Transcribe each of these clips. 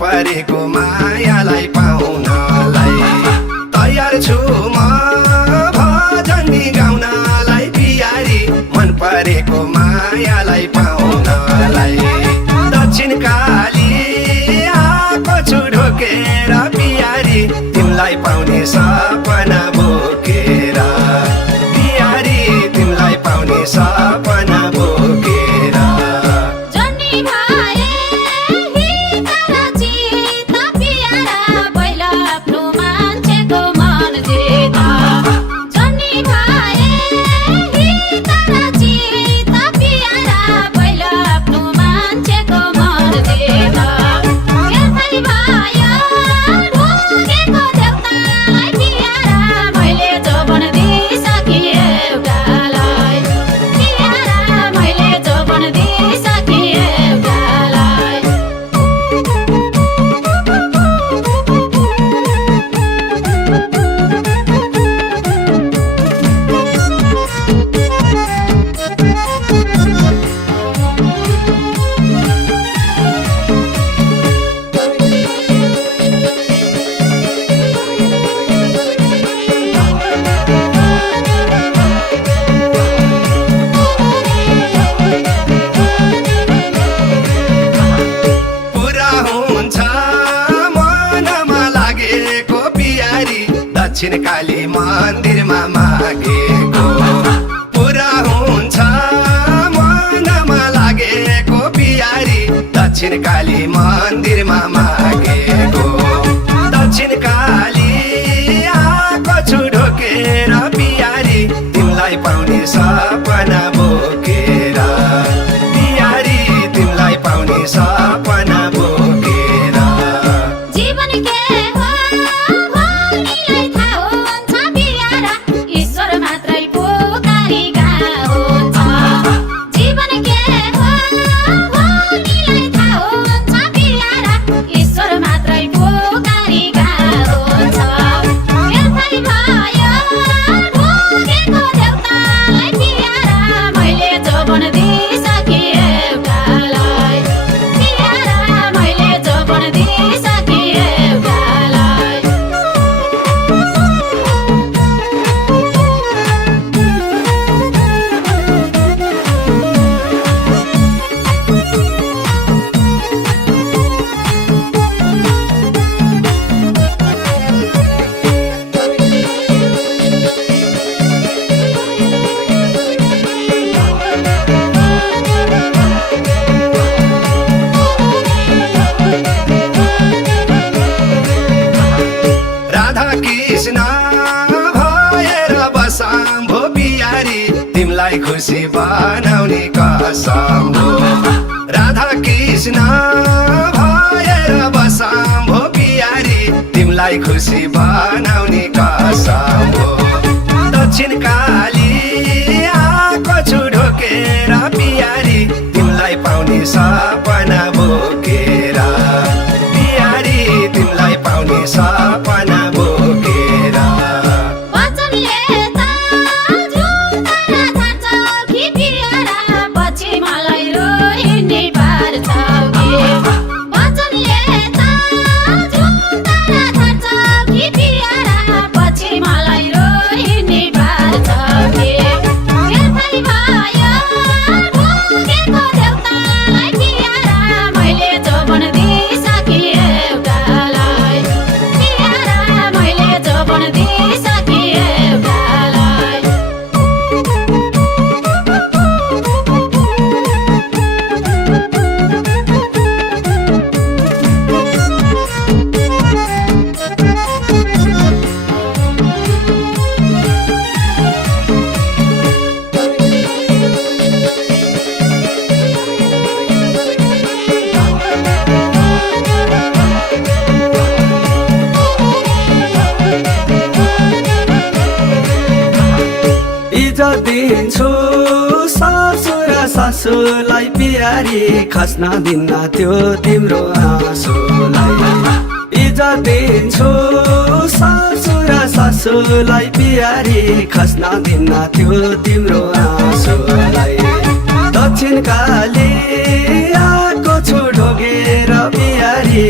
परेको मायालाई पाउनलाई तयार छु म भजनी गाउनलाई प्यारी मन परेको मायालाई पाउनलाई दक्षिण काली आएको छु ढोकेर प्यारी तिमीलाई पाउने सपना बोकेर प्यारी तिमीलाई पाउने सपना बोकेर दक्षिण काली मन्दिरमा मागेको पुरा हुन्छ मनमा लागेको प्यारी दक्षिण काली मन्दिरमा मागेको दक्षिण काली आएको छु ढोकेर प्यारी तिमीलाई पाउने सपना बोकेर प्यारी तिमीलाई पाउने सपना बोकेर कृष्ण भएर बसाम भो प्यारी तिमीलाई खुसी बनाउने कसम भो राधा कृष्ण भएर बसाम भो प्यारी तिमीलाई खुसी बनाउने कसम भो दक्षिण काली आएको छु ढोकेर प्यारी तिमीलाई पाउने सपना बोकेर प्यारी तिमीलाई पाउने सपना दिन्छु ससुर सासूलाई प्यारी खस्न दिन्न त्यो तिम्रो आँसुलाई इज्जत दिन्छु ससुर सासूलाई प्यारी खस्न दिन्न त्यो तिम्रो आँसुलाई दक्षिण काली आएको छु ढोगेर प्यारी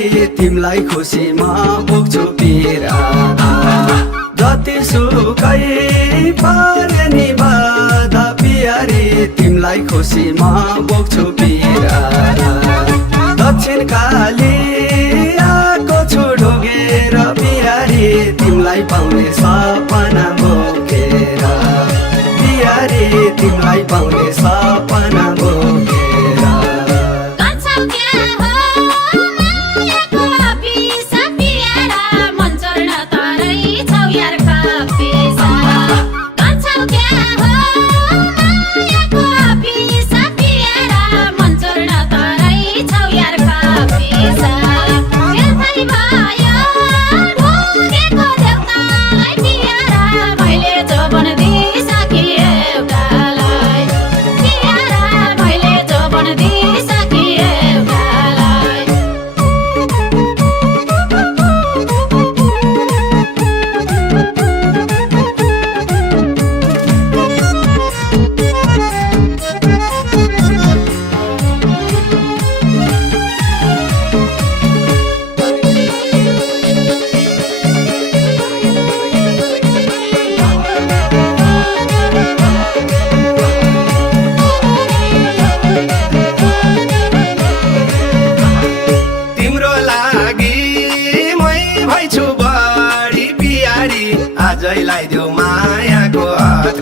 प्यारी तिमलाई खुसीमा बोक्छु पिरा जति सुकै पारे नि बाधा प्यारी तिमलाई खुसीमा बोक्छु पिरा दक्षिण काली आएको छु ढोगेर प्यारी तिमलाई पाउने सपना बोकेर प्यारी तिमलाई पाउने सपना बोकेर आजै लगाइदेऊ मायाको हात